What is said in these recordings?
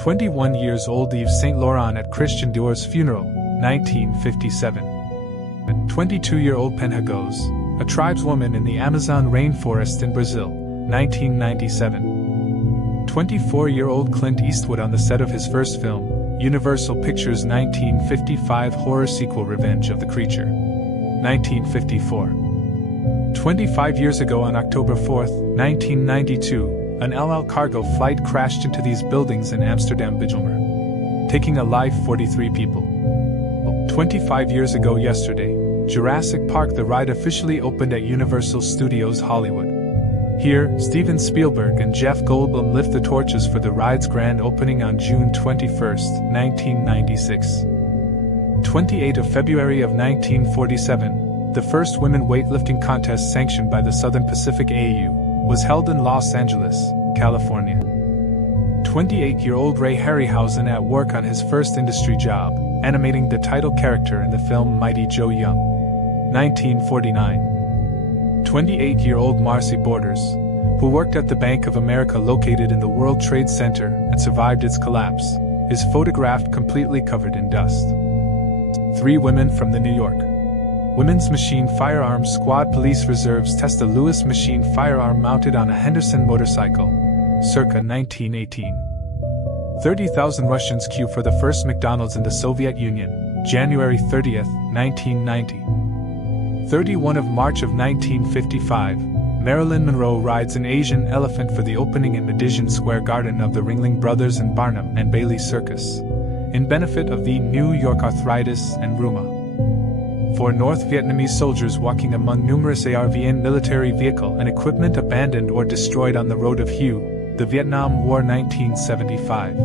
21 years old Yves Saint Laurent at Christian Dior's funeral, 1957. 22-year-old Penhagos, a tribeswoman in the Amazon rainforest in Brazil, 1997. 24-year-old Clint Eastwood on the set of his first film, Universal Pictures' 1955 horror sequel Revenge of the Creature, 1954. 25 years ago on October 4, 1992, an El Al cargo flight crashed into these buildings in Amsterdam Bijlmer, taking alive 43 people. 25 years ago yesterday, Jurassic Park the ride officially opened at Universal Studios Hollywood. Here, Steven Spielberg and Jeff Goldblum lift the torches for the ride's grand opening on June 21, 1996. 28 of February of 1947, the first women weightlifting contest sanctioned by the Southern Pacific AU was held in Los Angeles, California. 28-year-old Ray Harryhausen at work on his first industry job, animating the title character in the film Mighty Joe Young, 1949. 28-year-old Marcy Borders, who worked at the Bank of America located in the World Trade Center and survived its collapse, is photographed completely covered in dust. 3 women from the New York Women's Machine Firearms Squad Police Reserves test a Lewis machine firearm mounted on a Henderson motorcycle, circa 1918. 30,000 Russians queue for the first McDonald's in the Soviet Union, January 30, 1990. 31 of March of 1955, Marilyn Monroe rides an Asian elephant for the opening in Madison Square Garden of the Ringling Brothers and Barnum and Bailey Circus, in benefit of the New York Arthritis and Rheuma. 4 North Vietnamese soldiers walking among numerous ARVN military vehicle and equipment abandoned or destroyed on the Road of Hue, the Vietnam War 1975.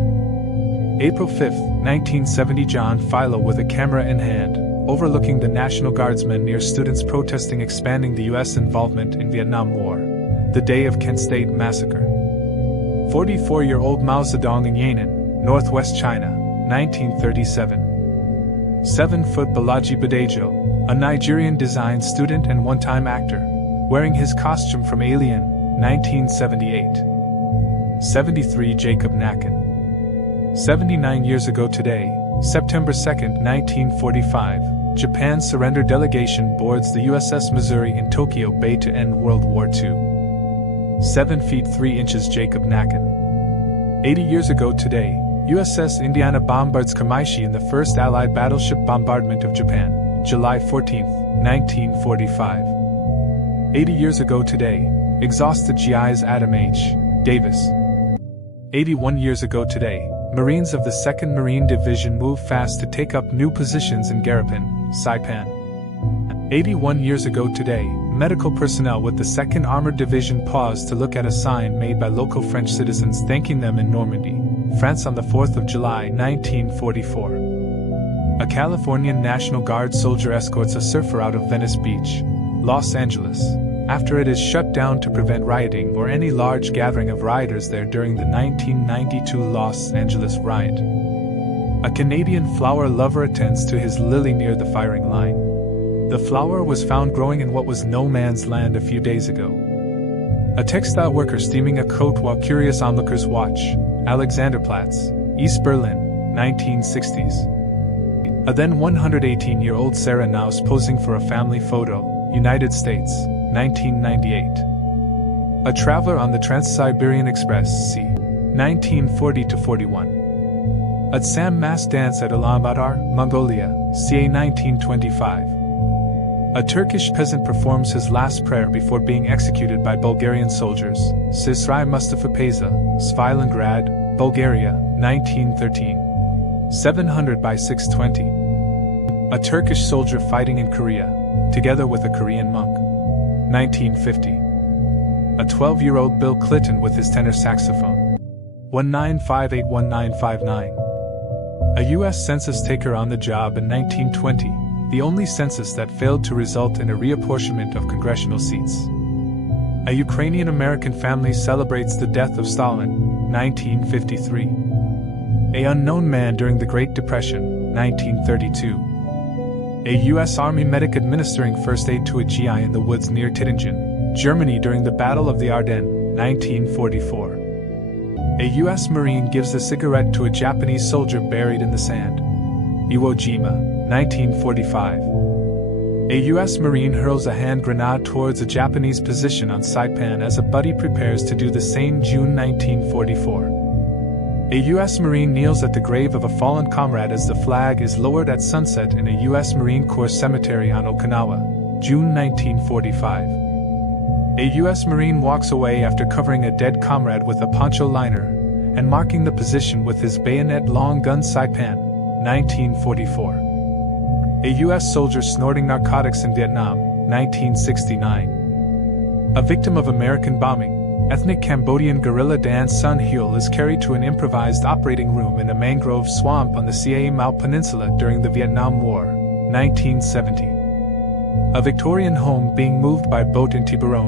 April 5, 1970 John Philo with a camera in hand, overlooking the National Guardsmen near students protesting expanding the U.S. involvement in Vietnam War, the day of Kent State Massacre. 44-year-old Mao Zedong in Yan'an, northwest China, 1937. 7-foot Balaji Badejo, a Nigerian design student and one-time actor, wearing his costume from Alien, 1978. 73 Jacob Nacken. 79 years ago today, September 2, 1945, Japan's surrender delegation boards the USS Missouri in Tokyo Bay to end World War II. 7 feet 3 inches Jacob Nacken. 80 years ago today, USS Indiana bombards Kamaishi in the first Allied battleship bombardment of Japan, July 14, 1945. 80 years ago today, exhausted GIs Adam H. Davis. 81 years ago today, Marines of the 2nd Marine Division move fast to take up new positions in Garapan, Saipan. 81 years ago today, medical personnel with the 2nd Armored Division paused to look at a sign made by local French citizens thanking them in Normandy, France on the 4th of July 1944. A Californian National Guard soldier escorts a surfer out of Venice Beach, Los Angeles, after it is shut down to prevent rioting or any large gathering of rioters there during the 1992 Los Angeles riot. A Canadian flower lover attends to his lily near the firing line. The flower was found growing in what was no man's land a few days ago. A textile worker steaming a coat while curious onlookers watch, Alexanderplatz, East Berlin, 1960s. A then 118-year-old Sarah Naus posing for a family photo, United States, 1998. A traveler on the Trans-Siberian Express, c. 1940-41. A Sam mass dance at Ulaanbaatar, Mongolia, ca. 1925. A Turkish peasant performs his last prayer before being executed by Bulgarian soldiers, Sisrai Mustafa Peza, Svilengrad, Bulgaria, 1913. 700 by 620. A Turkish soldier fighting in Korea, together with a Korean monk, 1950. A 12-year-old Bill Clinton with his tenor saxophone, 1958-1959. A U.S. census taker on the job in 1920, the only census that failed to result in a reapportionment of congressional seats. A Ukrainian-American family celebrates the death of Stalin, 1953. A unknown man during the Great Depression, 1932. A U.S. Army medic administering first aid to a GI in the woods near Tittingen, Germany during the Battle of the Ardennes, 1944. A A U.S. Marine gives a cigarette to a Japanese soldier buried in the sand. Iwo Jima, 1945. A U.S. Marine hurls a hand grenade towards a Japanese position on Saipan as a buddy prepares to do the same. June 1944. A U.S. Marine kneels at the grave of a fallen comrade as the flag is lowered at sunset in a U.S. Marine Corps cemetery on Okinawa, June 1945. A U.S. Marine walks away after covering a dead comrade with a poncho liner and marking the position with his bayonet-long gun. Saipan, 1944. A U.S. soldier snorting narcotics in Vietnam, 1969. A victim of American bombing, ethnic Cambodian guerrilla Dan Sun Hyul is carried to an improvised operating room in a mangrove swamp on the Siam Mau Peninsula during the Vietnam War, 1970. A Victorian home being moved by boat in Tiburon,